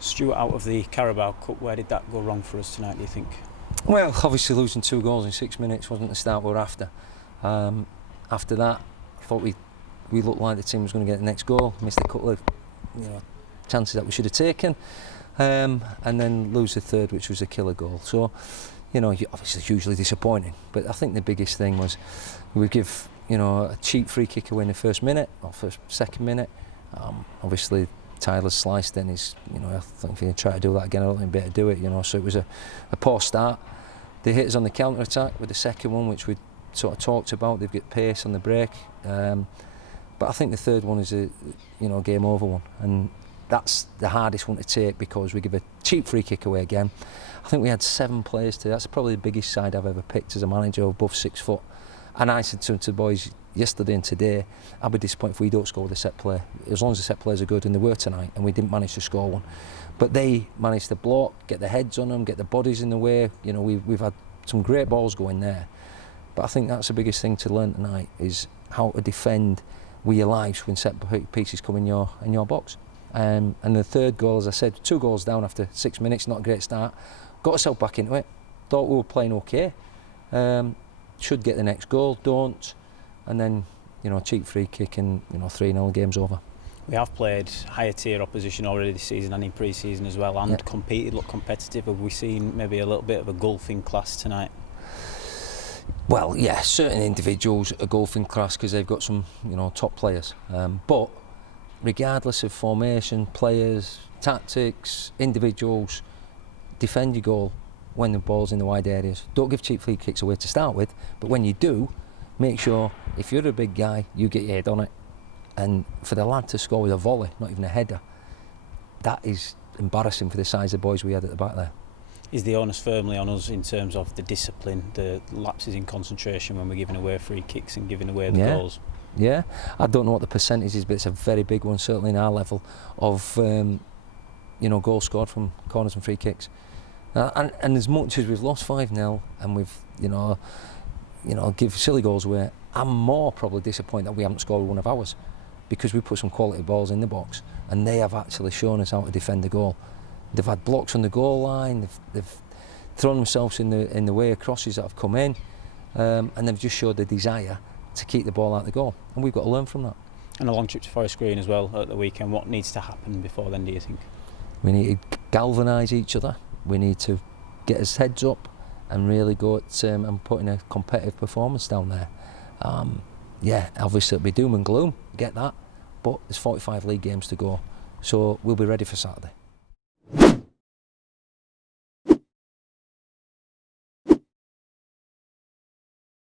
Stuart, out of the Carabao Cup, where did that go wrong for us tonight, do you think? Well, obviously losing 2 goals in 6 minutes wasn't the start we were after. After that, I thought we looked like the team was going to get the next goal, missed a couple of chances that we should have taken, and then lose the third, which was a killer goal. So, obviously hugely disappointing. But I think the biggest thing was we give a cheap free kick away in the first minute or second minute. Obviously Tyler's sliced in. I think if you try to do that again, I don't think he'd be able to do it. So it was a poor start. They hit us on the counter attack with the second one, which we sort of talked about. They've got pace on the break, but I think the third one is a game over one, and that's the hardest one to take because we give a cheap free kick away again. I think we had 7 players today. That's probably the biggest side I've ever picked as a manager, above 6 foot. And I said to the boys yesterday and today, I'll be disappointed if we don't score with a set play, as long as the set plays are good, and they were tonight, and we didn't manage to score one. But they managed to block, get their heads on them, get the bodies in the way. We've had some great balls going there. But I think that's the biggest thing to learn tonight, is how to defend with your lives when set pieces come in your box. And the third goal, as I said, 2 goals down after 6 minutes, not a great start. Got ourselves back into it. Thought we were playing okay. Should get the next goal, don't. And then, cheap free kick and 3-0, game's over. We have played higher tier opposition already this season and in pre-season as well, and competed, looked competitive. Have we seen maybe a little bit of a gulfing class tonight? Well, yeah, certain individuals are golfing class because they've got some, top players. But regardless of formation, players, tactics, individuals, defend your goal when the ball's in the wide areas. Don't give cheap free kicks away to start with, but when you do, make sure if you're a big guy, you get your head on it. And for the lad to score with a volley, not even a header, that is embarrassing for the size of boys we had at the back there. Is the onus firmly on us in terms of the discipline, the lapses in concentration when we're giving away free kicks and giving away the goals? Yeah, I don't know what the percentage is, but it's a very big one, certainly in our level, of goals scored from corners and free kicks. And as much as we've lost 5-0 and we've give silly goals away, I'm more probably disappointed that we haven't scored one of ours, because we put some quality balls in the box and they have actually shown us how to defend the goal. They've had blocks on the goal line, they've thrown themselves in the way of crosses that have come in, and they've just showed the desire to keep the ball out of the goal, and we've got to learn from that. And a long trip to Forest Green as well at the weekend. What needs to happen before then, do you think? We need to galvanise each other. We need to get his heads up and really go at and put in a competitive performance down there. Obviously it'll be doom and gloom, get that, but there's 45 league games to go, so we'll be ready for Saturday.